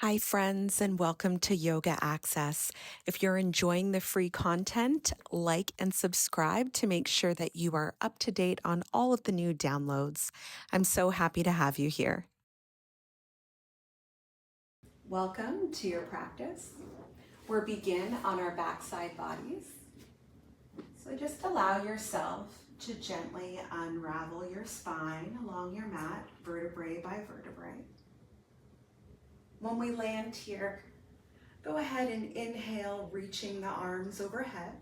Hi, friends, and welcome to Yoga Access. If you're enjoying the free content, like and subscribe to make sure that you are up to date on all of the new downloads. I'm so happy to have you here. Welcome to your practice. We'll begin on our backside bodies. So just allow yourself to gently unravel your spine along your mat, vertebrae by vertebrae. When we land here, go ahead and inhale, reaching the arms overhead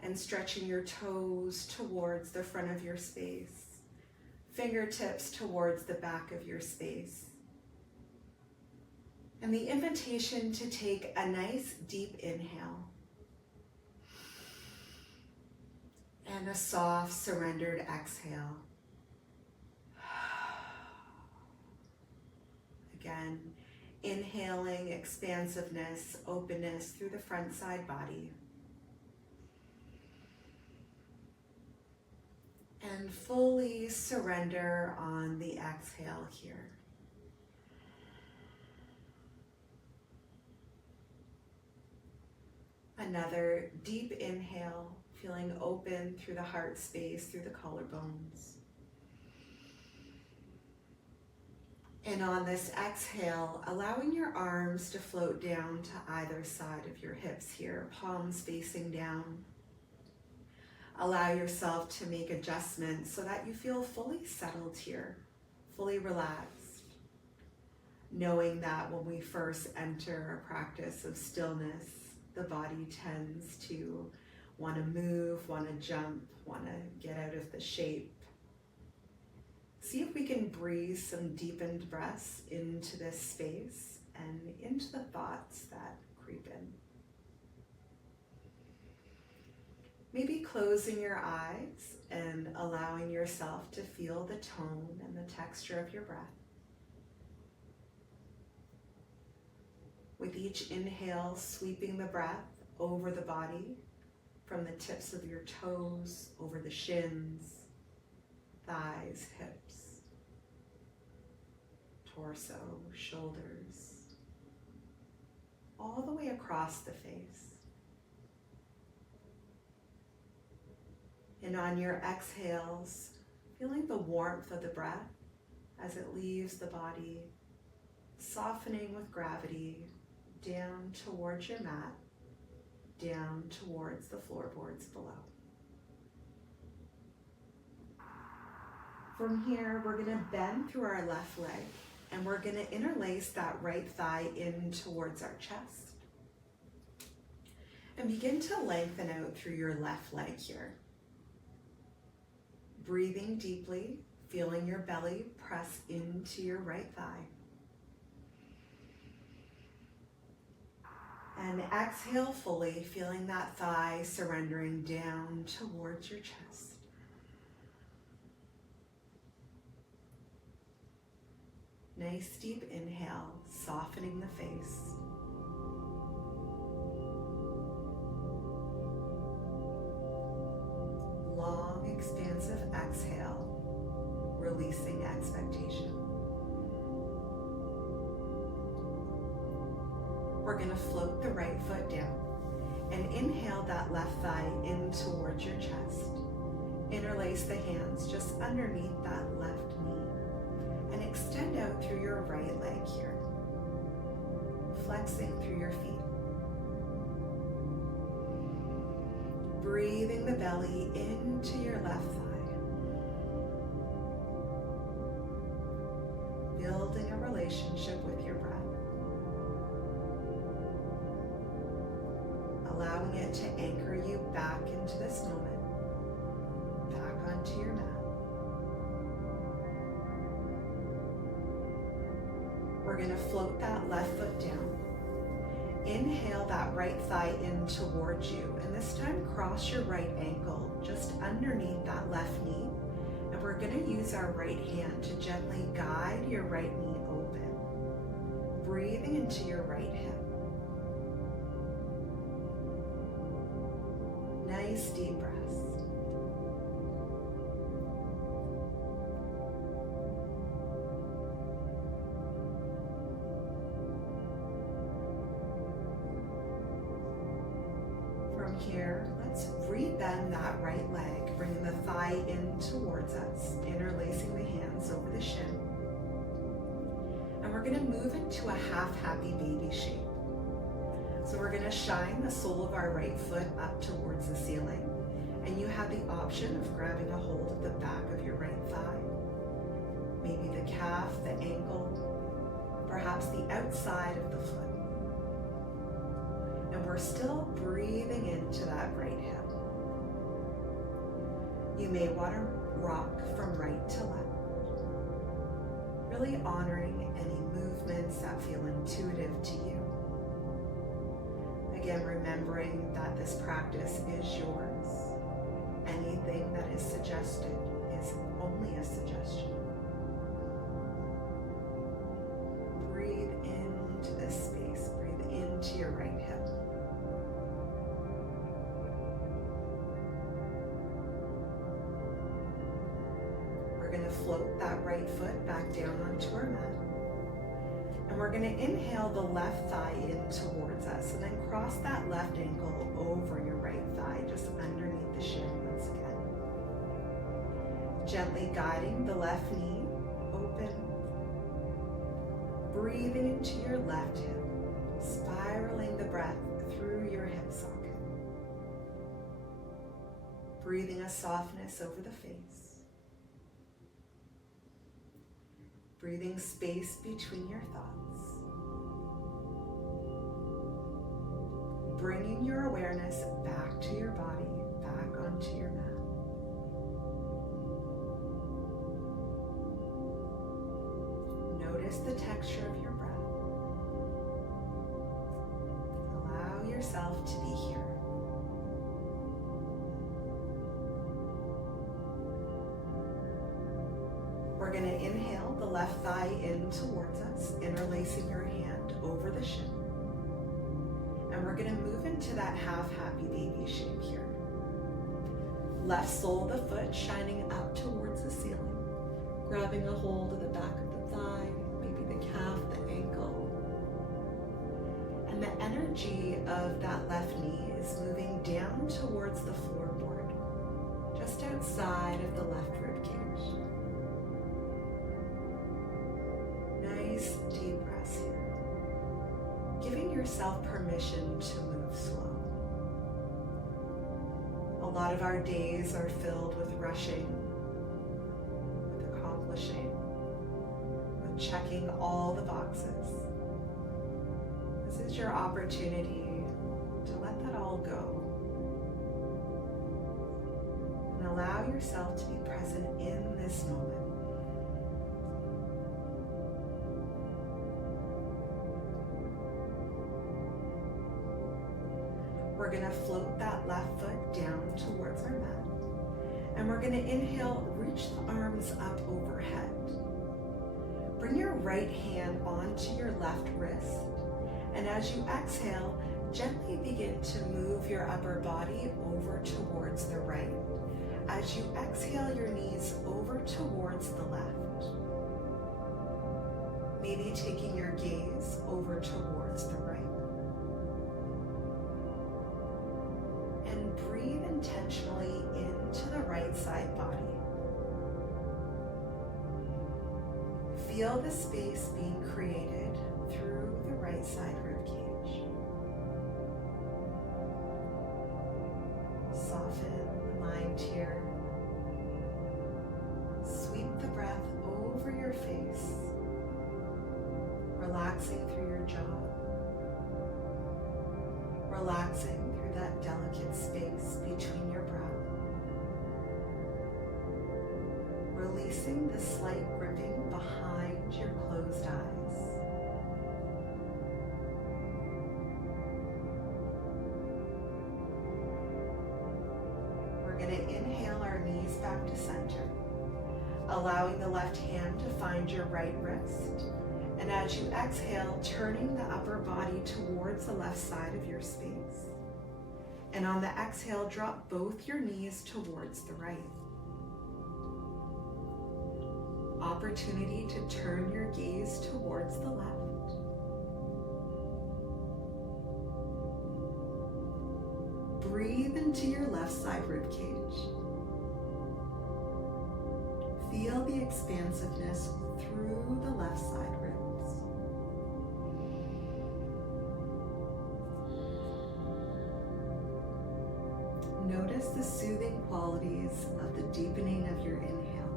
and stretching your toes towards the front of your space, fingertips towards the back of your space. And the invitation to take a nice deep inhale and a soft, surrendered exhale. Again, inhaling expansiveness, openness through the front side body. And fully surrender on the exhale here. Another deep inhale, feeling open through the heart space, through the collarbones. And on this exhale, allowing your arms to float down to either side of your hips here, palms facing down. Allow yourself to make adjustments so that you feel fully settled here, fully relaxed. Knowing that when we first enter a practice of stillness, the body tends to want to move, want to jump, want to get out of the shape. See if we can breathe some deepened breaths into this space and into the thoughts that creep in. Maybe closing your eyes and allowing yourself to feel the tone and the texture of your breath. With each inhale, sweeping the breath over the body, from the tips of your toes, over the shins, thighs, hips, torso, shoulders, all the way across the face. And on your exhales, feeling the warmth of the breath as it leaves the body, softening with gravity down towards your mat, down towards the floorboards below. From here, we're going to bend through our left leg and we're going to interlace that right thigh in towards our chest. And begin to lengthen out through your left leg here. Breathing deeply, feeling your belly press into your right thigh. And exhale fully, feeling that thigh surrendering down towards your chest. Nice deep inhale, softening the face. Long, expansive exhale, releasing expectation. We're going to float the right foot down and inhale that left thigh in towards your chest. Interlace the hands just underneath that left knee and extend out through your right leg here, flexing through your feet. Breathing the belly into your left thigh. Building a relationship with your breath. Allowing it to anchor you back into this moment, back onto your mat. We're going to float that left foot down. Inhale that right thigh in towards you, and this time cross your right ankle just underneath that left knee, and we're going to use our right hand to gently guide your right knee open, breathing into your right hip. Nice deep breaths. here, let's rebend that right leg, bringing the thigh in towards us, interlacing the hands over the shin. And we're going to move into a half happy baby shape. So we're going to shine the sole of our right foot up towards the ceiling. And you have the option of grabbing a hold of the back of your right thigh, maybe the calf, the ankle, perhaps the outside of the foot. And we're still breathing into that right hip. You may want to rock from right to left, really honoring any movements that feel intuitive to you. Again, remembering that this practice is yours. Anything that is suggested is only a suggestion. Breathe into this space. Breathe into your right hip. We're going to float that right foot back down onto our mat. And we're going to inhale the left thigh in towards us, and then cross that left ankle over your right thigh, just underneath the shin once again. Gently guiding the left knee open. Breathing into your left hip, spiraling the breath through your hip socket. Breathing a softness over the face. Breathing space between your thoughts. Bringing your awareness back to your body, back onto your mat. Notice the texture of your breath. Allow yourself to be here. We're going to inhale the left thigh in towards us, interlacing your hand over the shin. And we're going to move into that half happy baby shape here. Left sole of the foot shining up towards the ceiling, grabbing a hold of the back of the thigh, maybe the calf, the ankle. And the energy of that left knee is moving down towards the floorboard, just outside of the left rib cage. Nice deep breaths here. Giving yourself permission to move slow. A lot of our days are filled with rushing, with accomplishing, with checking all the boxes. This is your opportunity to let that all go and allow yourself to be present in this moment. We're going to float that left foot down towards our mat. And we're going to inhale, reach the arms up overhead. Bring your right hand onto your left wrist. And as you exhale, gently begin to move your upper body over towards the right. As you exhale, your knees over towards the left. Maybe taking your gaze over towards the right. Breathe intentionally into the right side body. Feel the space being created through the right side rib cage. Soften the mind here. Sweep the breath over your face, relaxing through your jaw. Relaxing through that delicate space between your brow. Releasing the slight gripping behind your closed eyes. We're going to inhale our knees back to center, allowing the left hand to find your right wrist. And as you exhale, turning the upper body towards the left side of your space. And on the exhale, drop both your knees towards the right. Opportunity to turn your gaze towards the left. breathe into your left side rib cage. Feel the expansiveness through the left side ribs. Notice the soothing qualities of the deepening of your inhale.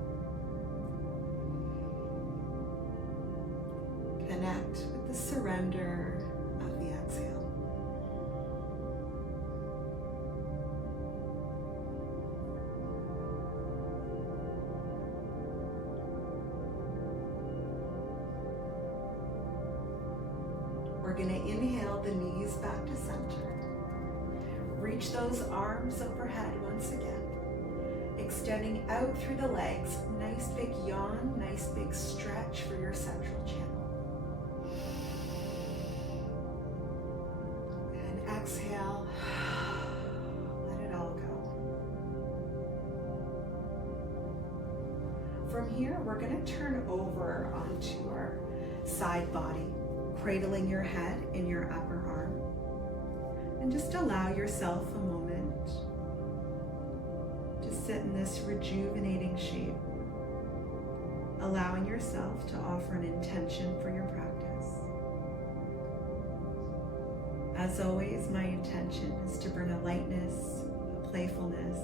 Connect with the surrender of the exhale. We're going to inhale the knees back to center. Reach those arms overhead once again. Extending out through the legs. Nice big yawn, nice big stretch for your central channel. And exhale. Let it all go. From here, we're going to turn over onto our side body, cradling your head in your upper arm. And just allow yourself a moment to sit in this rejuvenating shape, allowing yourself to offer an intention for your practice. As always, my intention is to bring a lightness, a playfulness,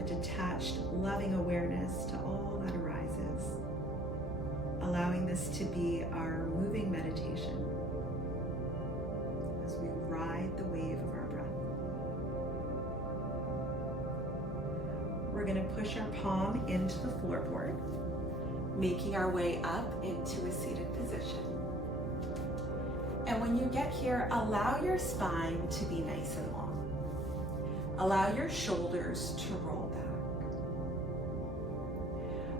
a detached, loving awareness to all that arises, allowing this to be our moving meditation as we ride the wave of our breath. We're going to push our palm into the floorboard, making our way up into a seated position. And when you get here, allow your spine to be nice and long. Allow your shoulders to roll back.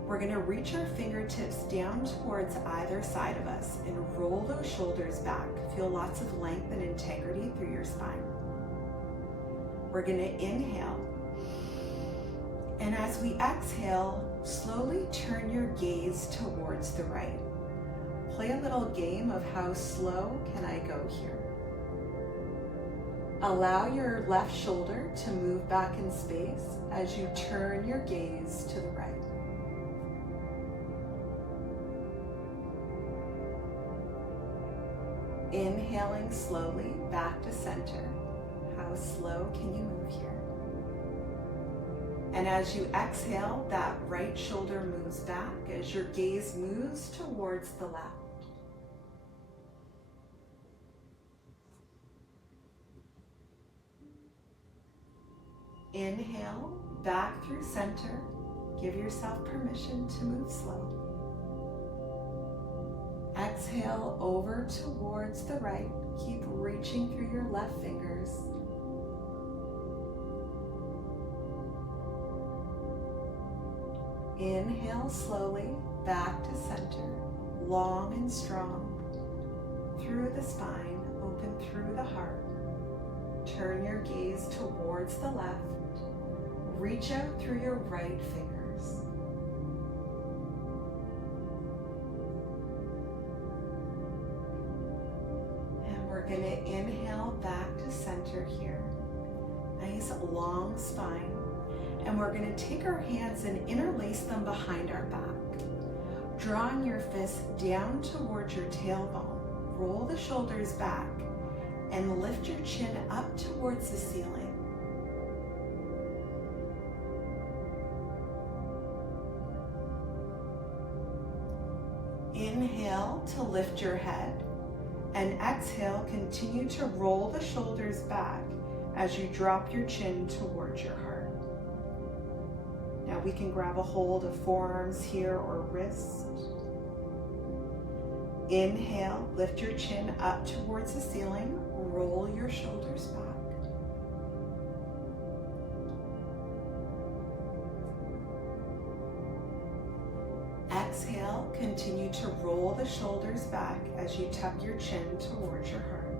We're going to reach our fingertips down towards either side of us and roll those shoulders back. Feel lots of length and integrity through your spine. We're going to inhale. And as we exhale, slowly turn your gaze towards the right. Play a little game of how slow can I go here. Allow your left shoulder to move back in space as you turn your gaze to the right. Inhaling slowly back to center. How slow can you move here? And as you exhale, that right shoulder moves back as your gaze moves towards the left. Inhale, back through center. Give yourself permission to move slow. Exhale over towards the right. Keep reaching through your left fingers. Inhale slowly, back to center, long and strong, through the spine, open through the heart. Turn your gaze towards the left. Reach out through your right fingers. And we're going to inhale back to center here. Nice long spine. And we're going to take our hands and interlace them behind our back. Drawing your fists down towards your tailbone. Roll the shoulders back and lift your chin up towards the ceiling. Inhale to lift your head, and exhale, continue to roll the shoulders back as you drop your chin towards your heart. Now we can grab a hold of forearms here or wrists. Inhale, lift your chin up towards the ceiling, roll your shoulders back. Exhale, continue to roll the shoulders back as you tuck your chin towards your heart.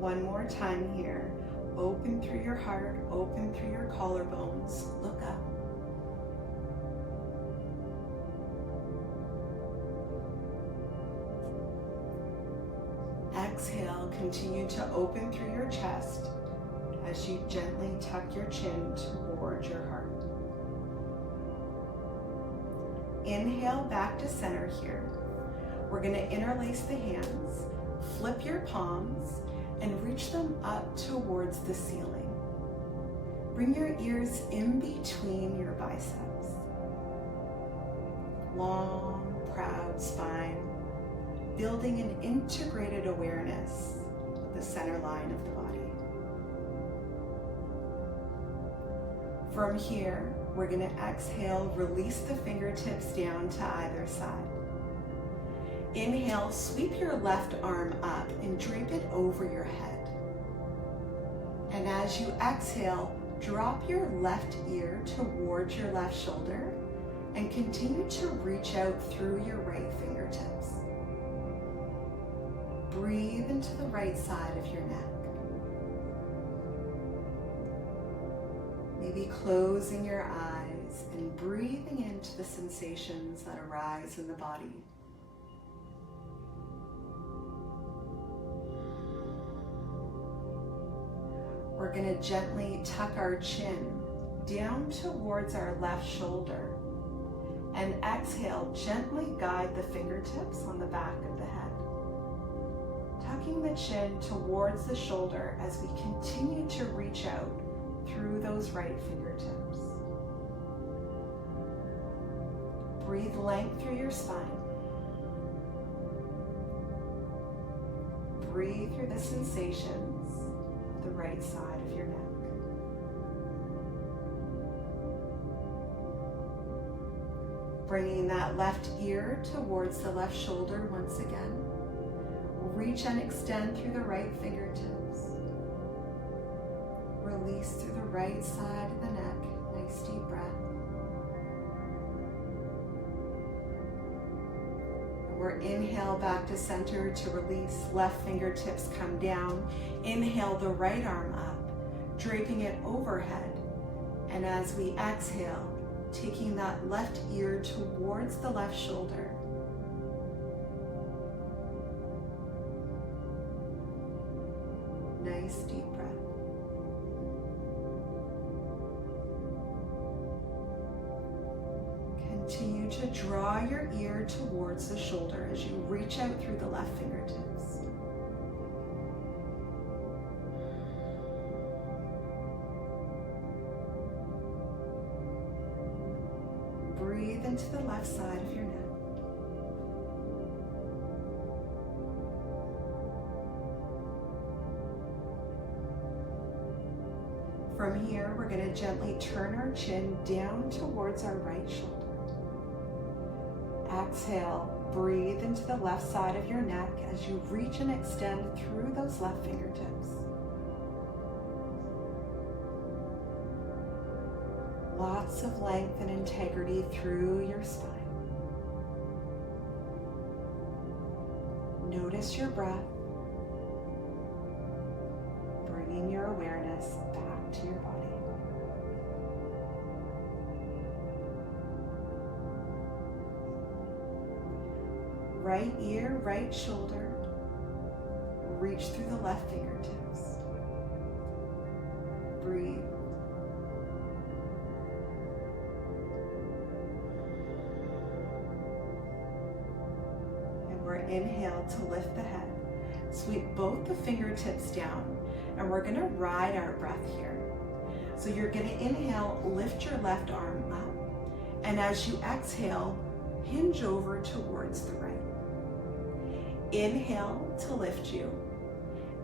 One more time here. Open through your heart, open through your collarbones. Look up. Exhale, continue to open through your chest as you gently tuck your chin toward your heart. Inhale back to center here. We're going to interlace the hands, flip your palms, and reach them up towards the ceiling. Bring your ears in between your biceps. Long, proud spine, building an integrated awareness of the center line of the body. From here, we're going to exhale, release the fingertips down to either side. Inhale, sweep your left arm up and drape it over your head. And as you exhale, drop your left ear towards your left shoulder and continue to reach out through your right fingertips. Breathe into the right side of your neck. Maybe closing your eyes and breathing into the sensations that arise in the body. We're going to gently tuck our chin down towards our left shoulder and exhale, gently guide the fingertips on the back of the head. Tucking the chin towards the shoulder as we continue to reach out through those right fingertips. Breathe length through your spine. Breathe through the sensations of the right side of your neck. Bringing that left ear towards the left shoulder once again. Reach and extend through the right fingertips. Release through the right side of the neck. Nice deep breath. And we're inhale back to center to release. Left fingertips come down. Inhale the right arm up, draping it overhead. And as we exhale, taking that left ear towards the left shoulder. Nice deep breath. Continue to draw your ear towards the shoulder as you reach out through the left fingertips. Breathe into the left side of your neck. From here, we're going to gently turn our chin down towards our right shoulder. Exhale, breathe into the left side of your neck as you reach and extend through those left fingertips. Lots of length and integrity through your spine. Notice your breath, bringing your awareness back to your body. Right ear, right shoulder, reach through the left fingertips. Breathe. And we're inhale to lift the head. Sweep both the fingertips down, and we're going to ride our breath here. So you're going to inhale, lift your left arm up, and as you exhale, hinge over towards the right. Inhale to lift you.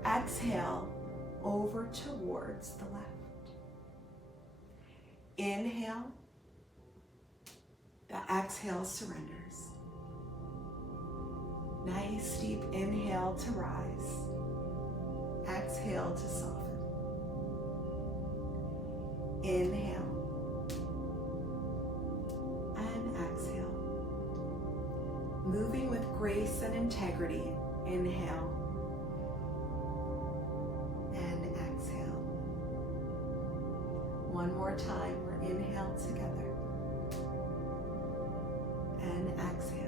Exhale over towards the left. Inhale. The exhale surrenders. Nice deep inhale to rise. Exhale to soften. Inhale. And exhale. Moving with grace and integrity. Inhale. And exhale. One more time, we're inhale together. And exhale.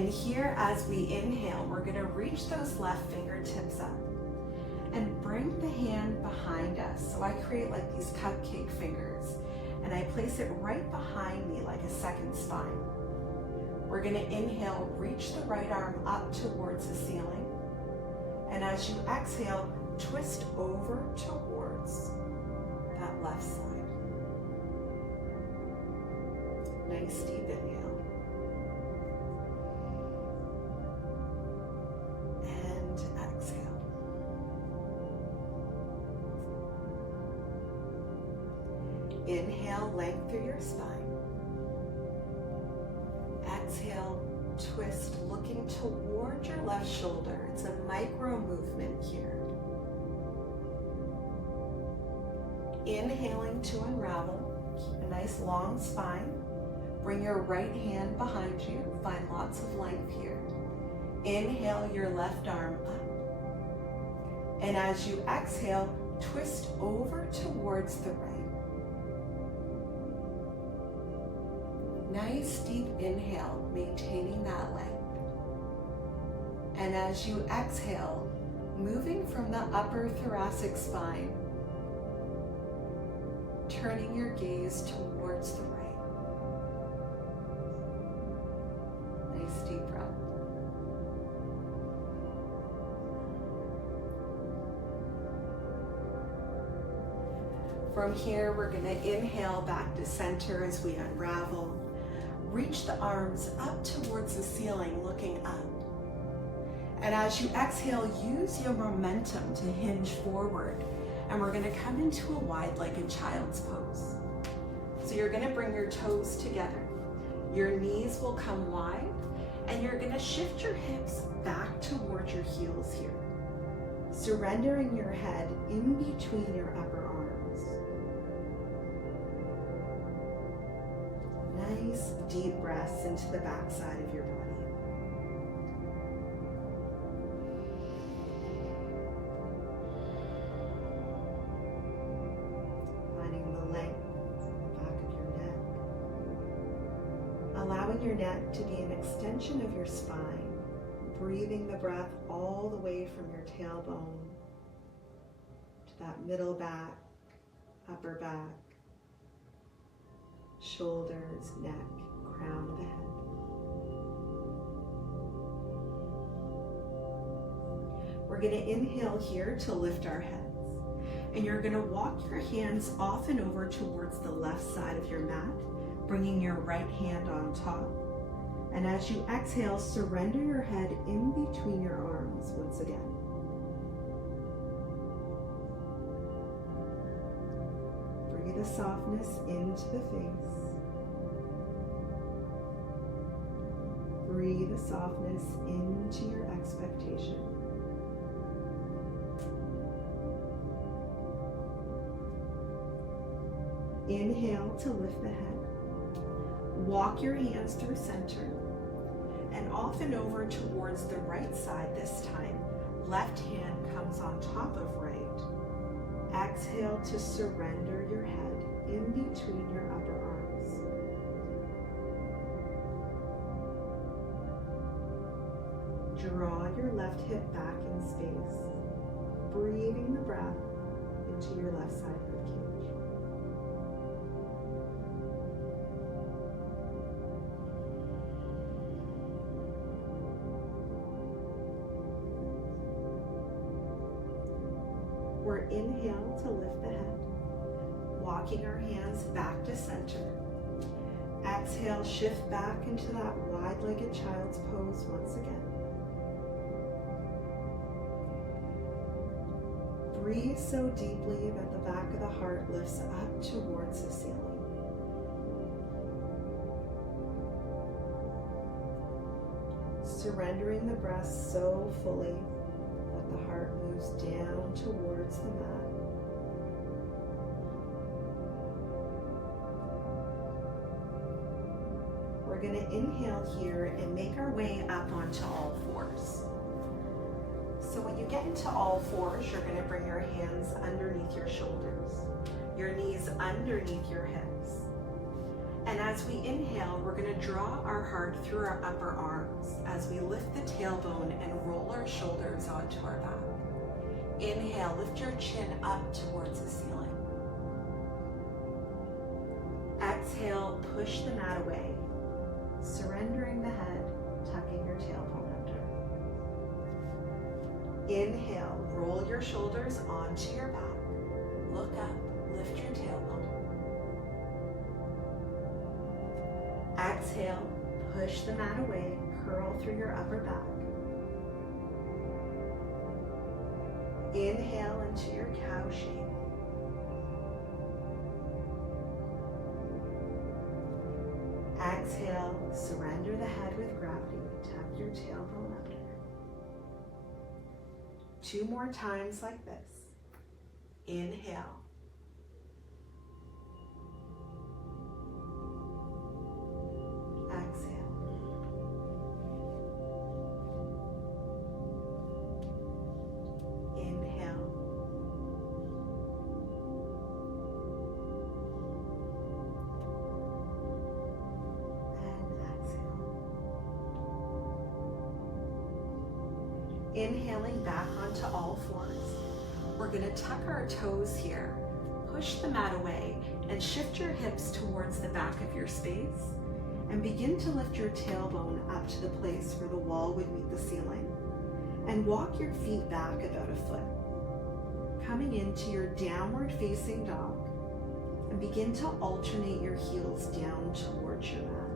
And here, as we inhale, we're gonna reach those left fingertips up and bring the hand behind us. So I create like these cupcake fingers, and I place it right behind me like a second spine. We're gonna inhale, reach the right arm up towards the ceiling. And as you exhale, twist over towards that left side. Nice deep inhale. And exhale. Inhale, length through your spine. Exhale, twist, looking toward your left shoulder. It's a micro movement here. Inhaling to unravel, keep a nice long spine. Bring your right hand behind you, find lots of length here. Inhale your left arm up. And as you exhale, twist over towards the right. Nice deep inhale, maintaining that length. And as you exhale, moving from the upper thoracic spine, turning your gaze towards the right. Nice deep breath. From here, we're going to inhale back to center as we unravel. Reach the arms up towards the ceiling, looking up. And as you exhale, use your momentum to hinge forward. And we're going to come into a wide-legged child's pose. So you're going to bring your toes together. Your knees will come wide, and you're going to shift your hips back towards your heels here. Surrendering your head in between your upper arms. Nice deep breaths into the back side of your body. Finding the length in the back of your neck. Allowing your neck to be an extension of your spine. Breathing the breath all the way from your tailbone to that middle back, upper back, shoulders, neck, crown of the head. We're going to inhale here to lift our heads. And you're going to walk your hands off and over towards the left side of your mat, bringing your right hand on top. And as you exhale, surrender your head in between your arms once again. Breathe the softness into the face. Breathe the softness into your expectation. Inhale to lift the head. Walk your hands through center and off and over towards the right side this time. Left hand comes on top of right. Exhale to surrender your head in between your upper arms. Draw your left hip back in space, breathing the breath into your left side ribcage. We're inhale to lift the head, walking our hands back to center. Exhale, shift back into that wide-legged child's pose once again. Breathe so deeply that the back of the heart lifts up towards the ceiling. Surrendering the breath so fully that the heart moves down towards the mat. We're going to inhale here and make our way up onto all fours. So when you get into all fours, you're going to bring your hands underneath your shoulders, your knees underneath your hips. And as we inhale, we're going to draw our heart through our upper arms as we lift the tailbone and roll our shoulders onto our back. Inhale, lift your chin up towards the ceiling. Exhale, push the mat away, surrendering the head, tucking your tailbone under. Inhale, roll your shoulders onto your back. Look up, lift your tailbone. Exhale, push the mat away, curl through your upper back. Inhale into your cow shape. Exhale, surrender the head with gravity, tuck your tailbone under. 2 more times like this. Inhale. Exhale. Inhale. Inhaling back onto all fours. We're going to tuck our toes here, push the mat away, and shift your hips towards the back of your space, and begin to lift your tailbone up to the place where the wall would meet the ceiling, and walk your feet back about a foot, coming into your downward facing dog, and begin to alternate your heels down towards your mat.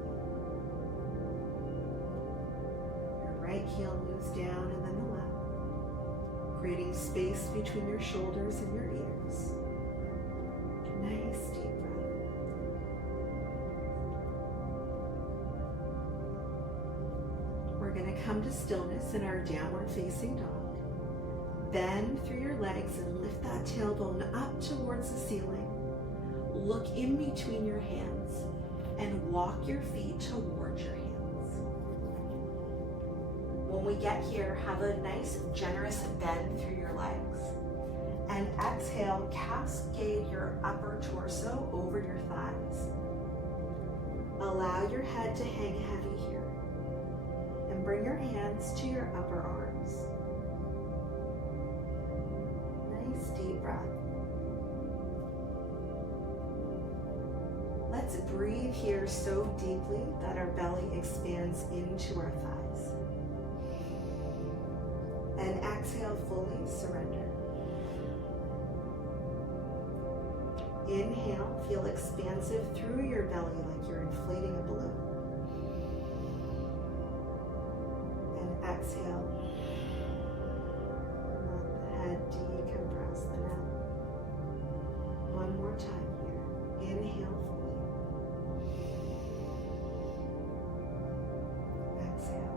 Right heel moves down and then the left, creating space between your shoulders and your ears. Nice deep breath. We're going to come to stillness in our downward facing dog. Bend through your legs and lift that tailbone up towards the ceiling. Look in between your hands and walk your feet towards your hands. When we get here, have a nice, generous bend through your legs. And exhale, cascade your upper torso over your thighs. Allow your head to hang heavy here. And bring your hands to your upper arms. Nice deep breath. Let's breathe here so deeply that our belly expands into our thighs. And exhale, fully surrender. Inhale, feel expansive through your belly like you're inflating a balloon. And exhale, let the head decompress the neck. One more time here. Inhale fully. Exhale.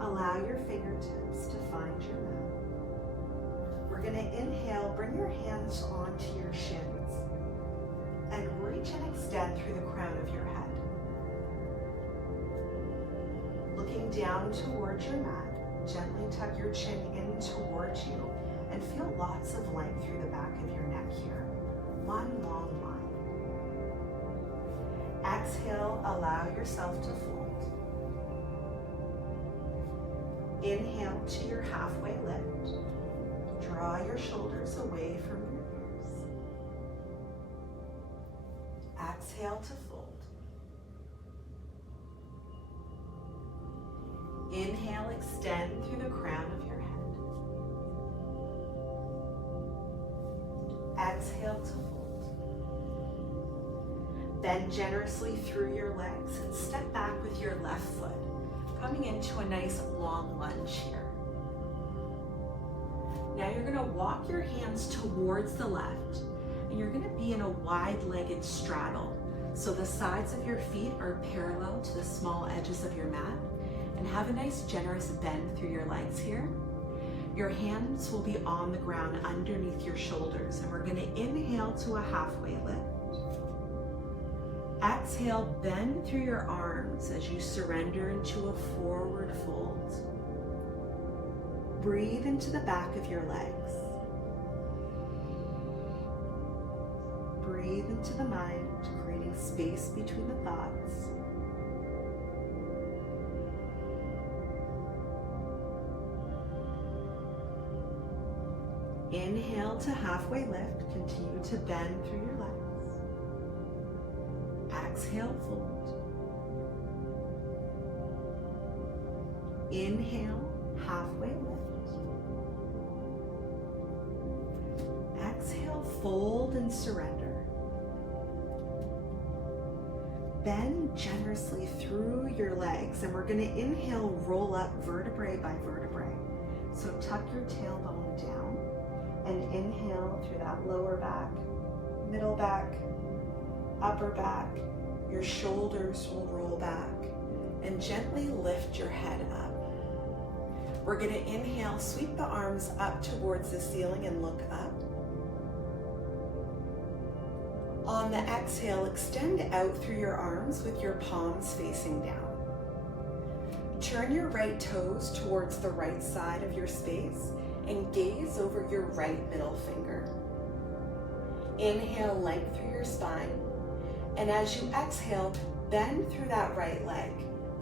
Allow your fingertips to find your mat. We're going to inhale, bring your hands onto your shins, and reach and extend through the crown of your head. Looking down towards your mat, gently tuck your chin in towards you, and feel lots of length through the back of your neck here. One long line. Exhale, allow yourself to fold. Inhale to your halfway lift. Draw your shoulders away from your ears. Exhale to fold. Inhale, extend through the crown of your head. Exhale to fold. Bend generously through your legs and step back with your left foot, coming into a nice long lunge here. Now you're going to walk your hands towards the left, and you're going to be in a wide-legged straddle. So the sides of your feet are parallel to the small edges of your mat, and have a nice generous bend through your legs here. Your hands will be on the ground underneath your shoulders, and we're going to inhale to a halfway lift. Exhale, bend through your arms as you surrender into a forward fold. Breathe into the back of your legs. breathe into the mind, creating space between the thoughts. Inhale to halfway lift. Continue to bend through your legs. Exhale, fold. Inhale, halfway lift. Exhale, fold and surrender. Bend generously through your legs, and we're going to inhale, roll up vertebrae by vertebrae. So tuck your tailbone down and inhale through that lower back, middle back, upper back. Your shoulders will roll back and gently lift your head up. We're going to inhale, sweep the arms up towards the ceiling and look up. On the exhale, extend out through your arms with your palms facing down. Turn your right toes towards the right side of your space and gaze over your right middle finger. Inhale, length through your spine. And as you exhale, bend through that right leg,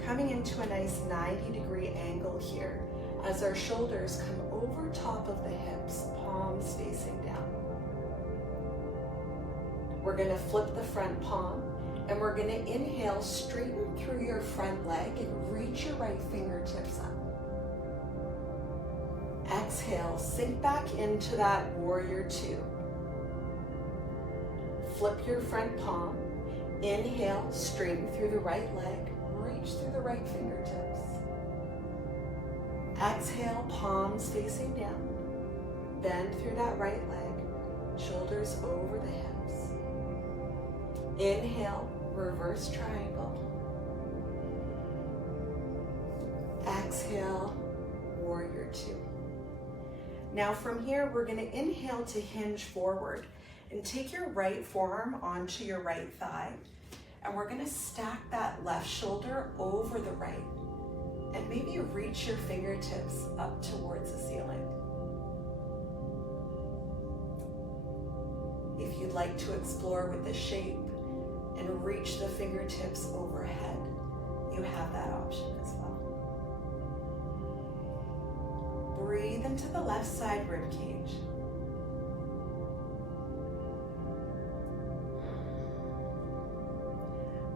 coming into a nice 90-degree angle here as our shoulders come over top of the hips, palms facing down. We're going to flip the front palm, and we're going to inhale, straighten through your front leg and reach your right fingertips up. Exhale, sink back into that warrior two. Flip your front palm. Inhale, straighten through the right leg, reach through the right fingertips. Exhale, palms facing down. Bend through that right leg, shoulders over the hips. Inhale, reverse triangle. Exhale, warrior two. Now from here, we're going to inhale to hinge forward and take your right forearm onto your right thigh. And we're going to stack that left shoulder over the right. And maybe reach your fingertips up towards the ceiling. If you'd like to explore with the shape and reach the fingertips overhead, you have that option as well. Breathe into the left side rib cage.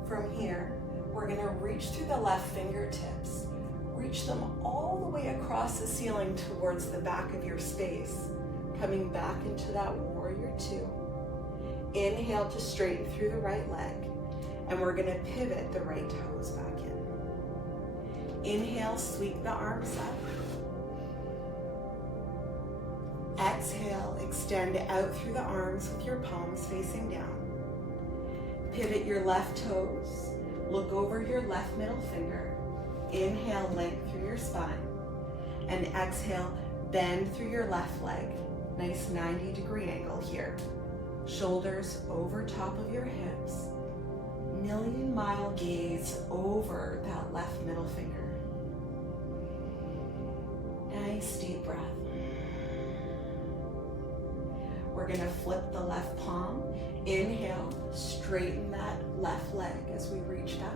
From here, we're going to reach through the left fingertips. Reach them all the way across the ceiling towards the back of your space, coming back into that warrior two. Inhale to straighten through the right leg, and we're going to pivot the right toes back in. Inhale, sweep the arms up. Exhale, extend out through the arms with your palms facing down. Pivot your left toes. Look over your left middle finger. Inhale, length through your spine. And exhale, bend through your left leg. Nice 90-degree angle here. Shoulders over top of your hips. Million-mile gaze over that left middle finger. Nice deep breath. We're going to flip the left palm. Inhale, straighten that left leg as we reach back.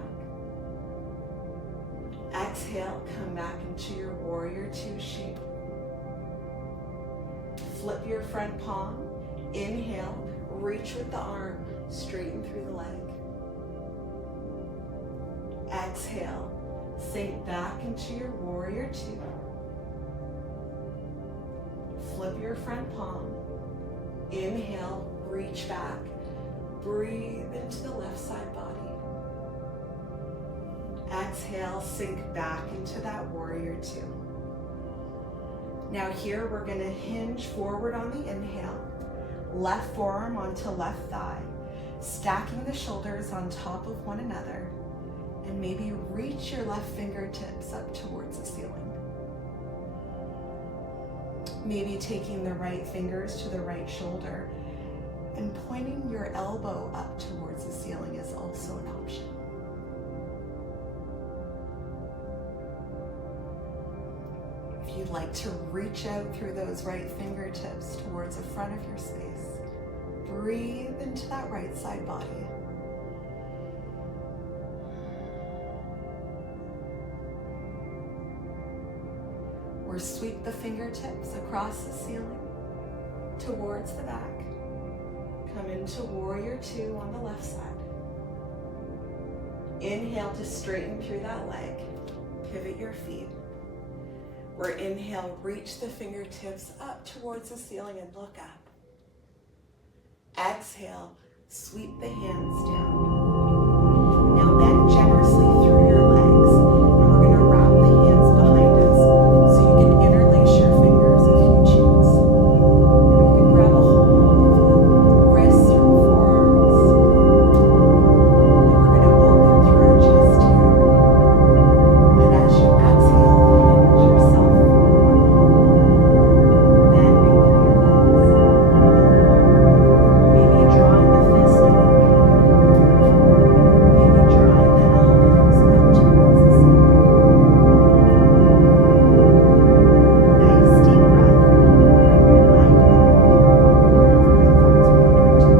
Exhale, come back into your warrior two shape. Flip your front palm. Inhale, reach with the arm, straighten through the leg. Exhale, sink back into your warrior two. Flip your front palm. Inhale, reach back. Breathe into the left side body. Exhale, sink back into that warrior two. Now here we're going to hinge forward on the inhale. Left forearm onto left thigh. Stacking the shoulders on top of one another. And maybe reach your left fingertips up towards the ceiling. Maybe taking the right fingers to the right shoulder and pointing your elbow up towards the ceiling is also an option. If you'd like to reach out through those right fingertips towards the front of your space, Breathe into that right side body. Or sweep the fingertips across the ceiling towards the back. Come into warrior two on the left side. Inhale to straighten through that leg. Pivot your feet. Or inhale, reach the fingertips up towards the ceiling and look up. Exhale, sweep the hands down. Now bend generously through your legs, and we're going to wrap the hands behind us so you can interlace your fingers if you choose. You can grab a hold of the wrists or forearms, and we're going to open through our chest here. And as you exhale, hinge yourself forward, bending through your legs. Maybe drawing the fist overhead. Maybe drawing the elbows up towards the ceiling. Nice deep breath. Bring your mind back wherever your thoughts wander to.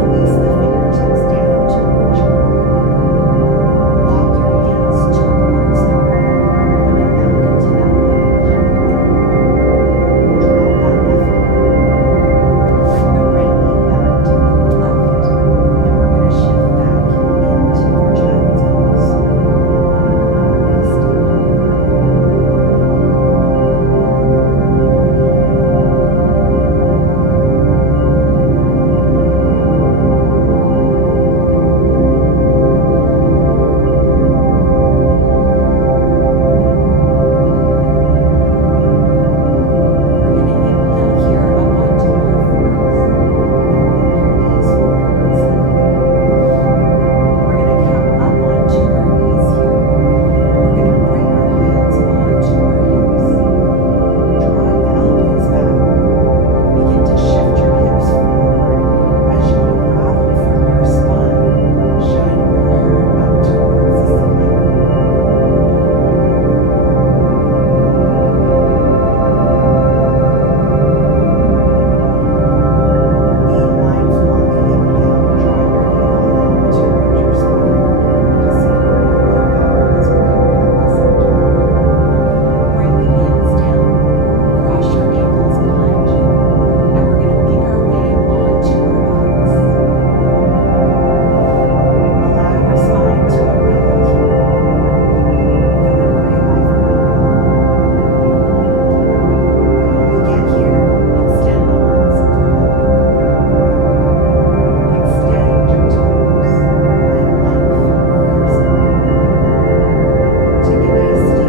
Release the fingertips down towards your heart. Lock your hands towards the ground, coming back into that lunge. Drop that left knee. Bring the right knee back to meet the left. And we're going to shift back into your child's pose. Nice deep We're going to inhale here up onto all fours and walk your knees forward slightly. We're going to come up onto our knees here and we're going to bring our hands onto our hips, drawing the elbows back. Begin to shift your hips forward as you unravel from your spine, shining your heart up towards the ceiling. Being mindful on the inhale, draw your navel in towards your spine to support your low back as we come down the center. Bring the hands down, cross your ankles behind you, and we're going to make our way onto our backs. Allow your spine to unravel here, vertebrae by vertebrae. When you get here, extend the arms overhead. Extend your toes and lengthen your spine. Take a nice deep inhale.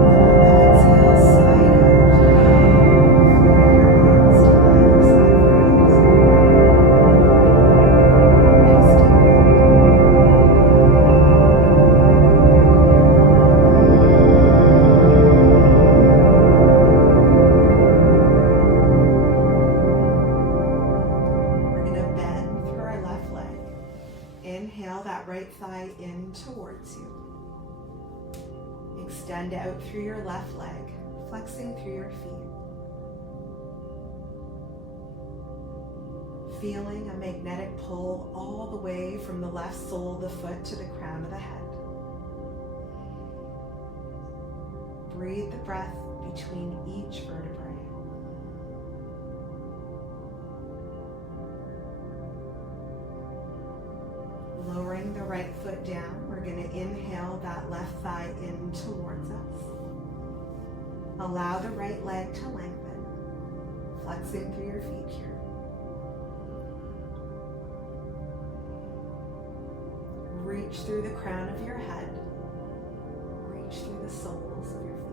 And on the exhale, side out. Floating your arms to either side of your hips. Nice deep We're going to bend through our left leg. Inhale that right thigh in towards you. Extend out through your left leg, flexing through your feet. Feeling a magnetic pull all the way from the left sole of the foot to the crown of the head. Breathe the breath between each vertebrae. Lowering the right foot down, we're going to inhale that left thigh in towards us. Allow the right leg to lengthen, flexing through your feet here. Reach through the crown of your head. Reach through the soles of your feet.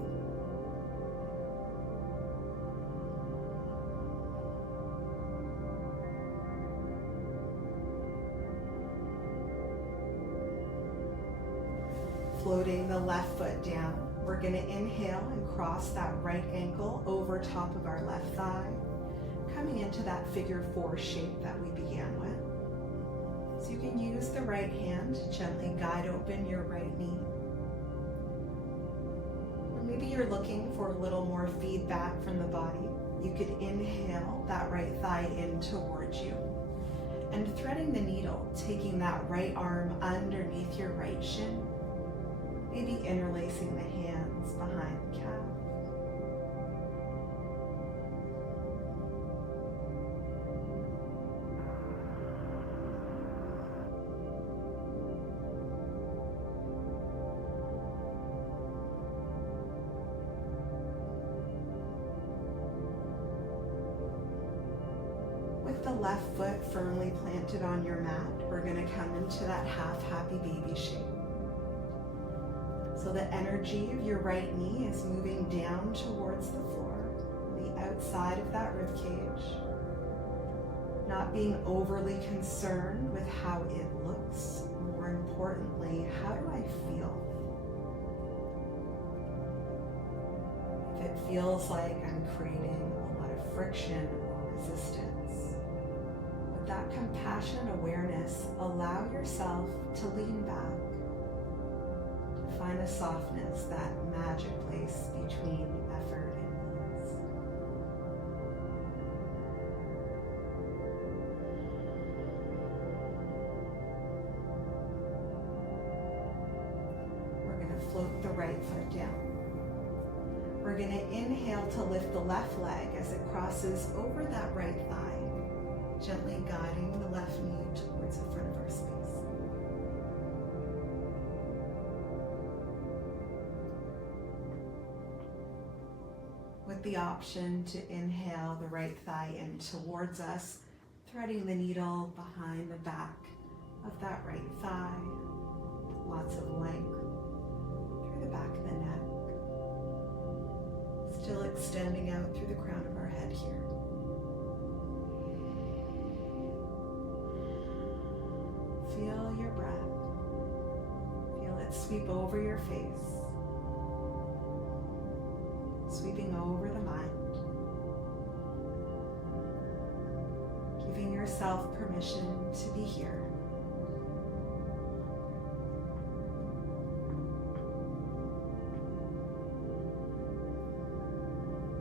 Floating the left foot down, we're going to inhale and cross that right ankle over top of our left thigh, coming into that figure four shape that we began with. So you can use the right hand to gently guide open your right knee. Or maybe you're looking for a little more feedback from the body. You could inhale that right thigh in towards you. And threading the needle, taking that right arm underneath your right shin, maybe interlacing the hands behind the calf. With the left foot firmly planted on your mat, we're going to come into that half happy baby shape. So the energy of your right knee is moving down towards the floor, the outside of that rib cage. Not being overly concerned with how it looks. More importantly, how do I feel? If it feels like I'm creating a lot of friction or resistance, with that compassion awareness, allow yourself to lean back. Find a softness, that magic place between effort and ease. We're going to float the right foot down. We're going to inhale to lift the left leg as it crosses over that right thigh, gently guiding the left knee towards the front of our space. With the option to inhale the right thigh in towards us, threading the needle behind the back of that right thigh. Lots of length through the back of the neck. Still extending out through the crown of our head here. Feel your breath. Feel it sweep over your face. Sweeping over the mind, giving yourself permission to be here.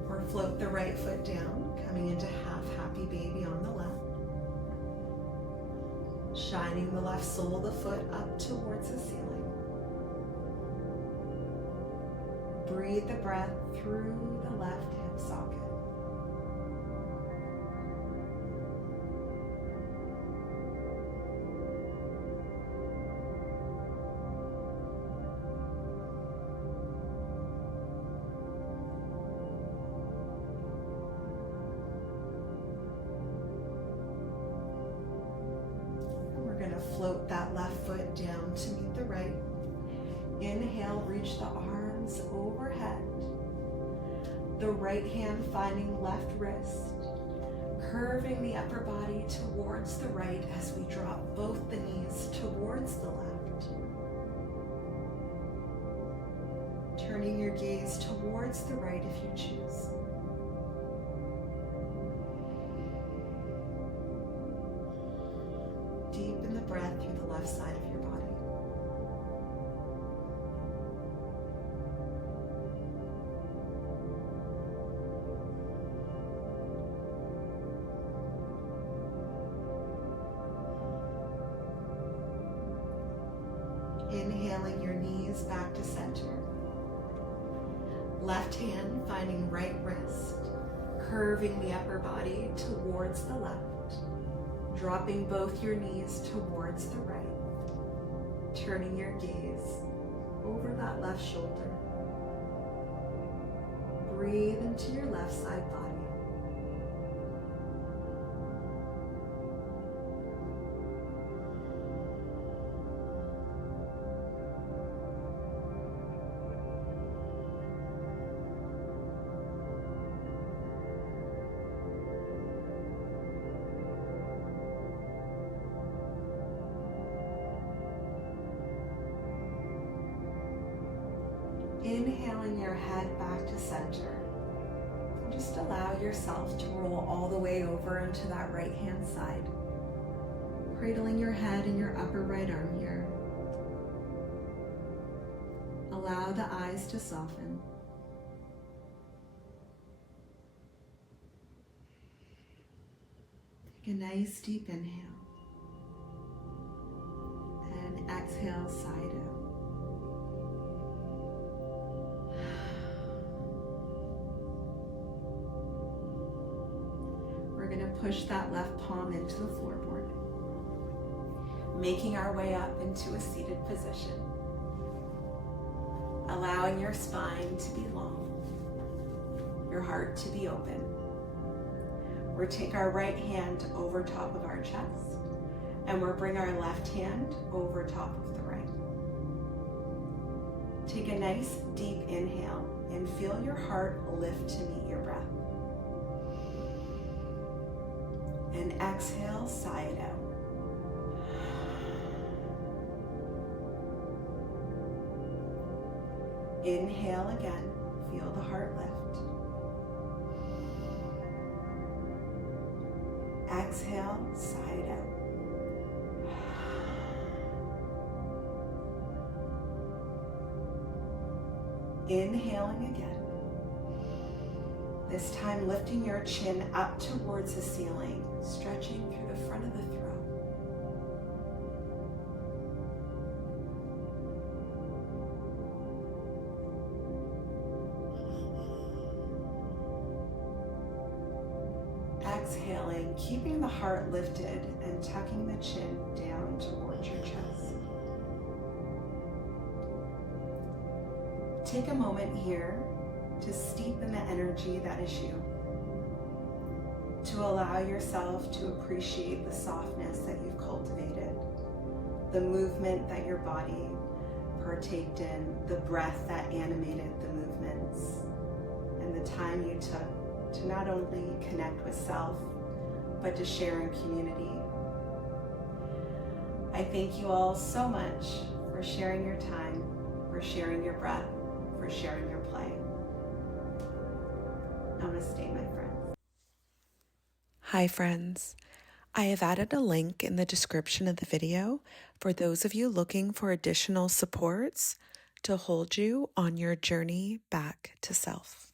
Or float the right foot down, coming into half happy baby on the left. Shining the left sole of the foot up towards the ceiling. Breathe the breath through the left hip socket. And we're going to float that left foot down to meet the right. Inhale, reach the arms overhead. The right hand finding left wrist. Curving the upper body towards the right as we drop both the knees towards the left. Turning your gaze towards the right if you choose. Deepen the breath through the left side of your body. Inhaling your knees back to center. Left hand finding right wrist, curving the upper body towards the left, dropping both your knees towards the right, turning your gaze over that left shoulder. Breathe into your left side body. Inhaling your head back to center. And just allow yourself to roll all the way over into that right hand side. Cradling your head in your upper right arm here. Allow the eyes to soften. Take a nice deep inhale. And exhale, side out. We're going to push that left palm into the floorboard, making our way up into a seated position, allowing your spine to be long, your heart to be open. We'll take our right hand over top of our chest, and we'll bring our left hand over top of the right. Take a nice deep inhale and feel your heart lift to meet your breath. And exhale, sigh it out. Inhale again, feel the heart lift. Exhale, sigh it out. Inhaling again. This time lifting your chin up towards the ceiling, stretching through the front of the throat. Exhaling, keeping the heart lifted and tucking the chin down towards your chest. Take a moment here to steep in the energy that is you, to allow yourself to appreciate the softness that you've cultivated, the movement that your body partaked in, the breath that animated the movements, and the time you took to not only connect with self, but to share in community. I thank you all so much for sharing your time, for sharing your breath, for sharing your play. Namaste, my friends. Hi, friends. I have added a link in the description of the video for those of you looking for additional supports to hold you on your journey back to self.